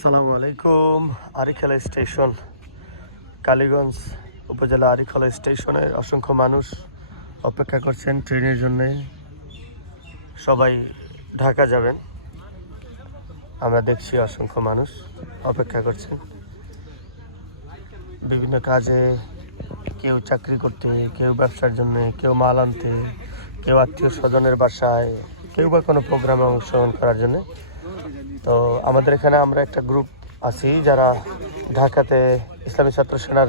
আসসালামু আলাইকুম। আরিখালা স্টেশন, কালীগঞ্জ উপজেলা আরিখালা স্টেশনে অসংখ্য মানুষ অপেক্ষা করছেন ট্রেনের জন্য। সবাই ঢাকা যাবেন, আমরা দেখছি অসংখ্য মানুষ অপেক্ষা করছেন বিভিন্ন কাজে, কেউ চাকরি করতে, কেউ ব্যবসার জন্য, কেউ মাল আনতে, কেউ আত্মীয় স্বজনের বাসায়, কেউ বা কোনো প্রোগ্রামে অংশগ্রহণ করার জন্য। তো আমাদের এখানে আমরা একটা গ্রুপ আছি যারা ঢাকাতে ইসলামী ছাত্র সেনার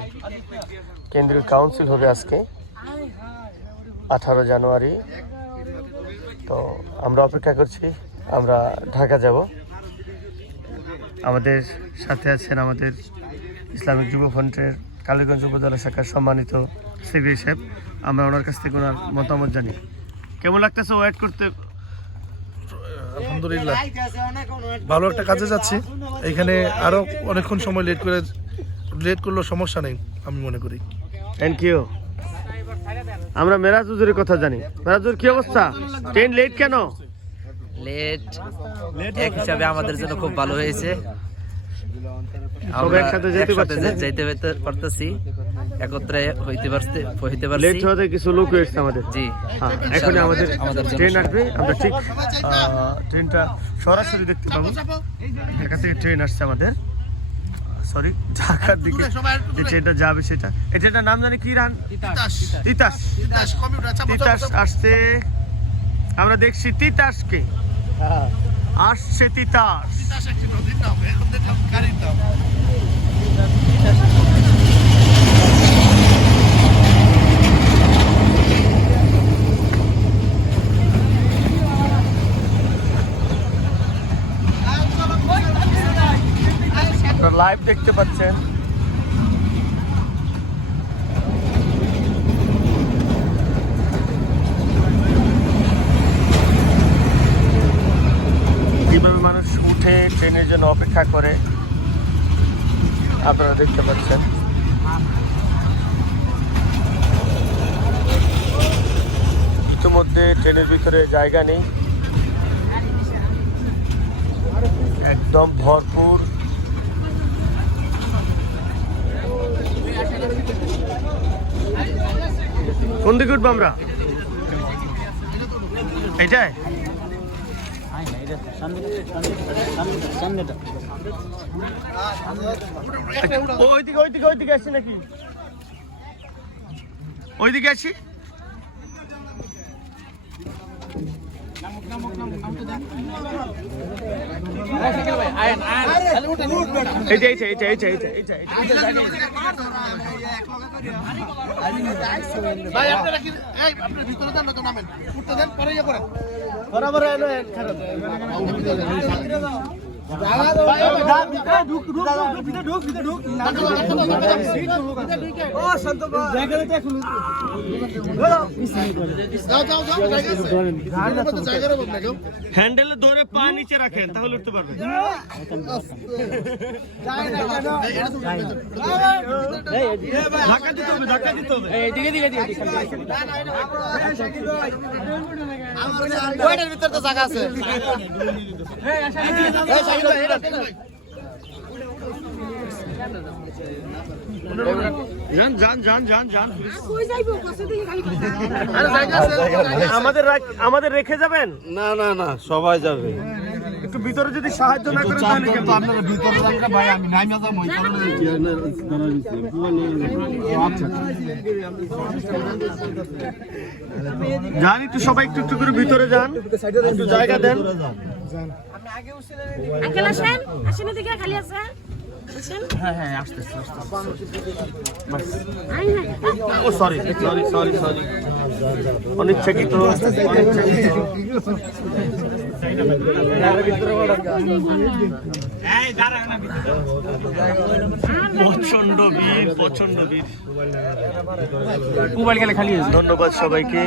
কেন্দ্রীয় কাউন্সিল হবে আজকে 18 জানুয়ারি। তো আমরা অপেক্ষা করছি, আমরা ঢাকা যাব। আমাদের সাথে আছেন আমাদের ইসলামিক যুব ফ্রন্টের কালীগঞ্জ উপজেলা শাখার সম্মানিত সেক্রেটারি সাহেব। আমরা ওনার কাছ থেকে ওনার মতামত জানি। কেমন লাগতেছে ওয়েট করতে? আলহামদুলিল্লাহ, ভালো একটা কাজে যাচ্ছি। এখানে আরো অনেকক্ষণ সময় লেট করলেও সমস্যা নেই আমি মনে করি। Thank you. আমরা মেরাজ হুজুরের কথা জানি। মেরাজ হুজুর, কি অবস্থা? ট্রেন লেট কেন? লেট এক হিসাবে আমাদের জন্য খুব ভালো হয়েছে। সবাই একসাথে যেতে পারতেছি, একত্রে হইতে পারছি। লেট হওয়াতে কিছু লোক এসেছে আমাদের। জি হ্যাঁ, এখন আমাদের ট্রেন আসবে, আমরা ঠিক ট্রেনটা সরাসরি দেখতে পাবো। ঢাকা থেকে ট্রেন আসছে আমাদের, সরি ঢাকার দিকে যে ট্রেনটা যাবে সেটা। এই ট্রেনটার নাম জানি কি? তিতাস আসছে। আমরা দেখছি তিতাসকে, আসছে তিতাস। লাইভ দেখতে পাচ্ছেন। কিভাবে মানুষ উঠে ট্রেনের জন্য অপেক্ষা করে আপনারা দেখতে পাচ্ছেন। ইতিমধ্যে ট্রেনের ভিতরে জায়গা নেই, একদম ভরপুর। কোন দিকে উঠবো আমরা? এইটাই ওইদিকে আসি নাকি? ওইদিকে আসি। হ্যান্ডেলে ধরে পা নিচে রাখেন, তাহলে উঠতে পারবেন। ধাক্কা দিতে হবে, ধাক্কা দিতে হবে। ভিতরে তো জায়গা আছে। আমাদের রেখে যাবেন? না না না, সবাই যাবে। একটু ভিতরে যদি সাহায্য না করেন তাহলে কেমন? আপনারা ভিতরে যান ভাই, আমি নাইমা যাবো। যান একটু, সবাই একটু একটু করে ভিতরে যান, একটু জায়গা দেন। ও সরি সরি সরি সরি, অনিচ্ছাকৃত। প্রচন্ড ভিড়, প্রচন্ড ভিড়। ধন্যবাদ সবাইকে।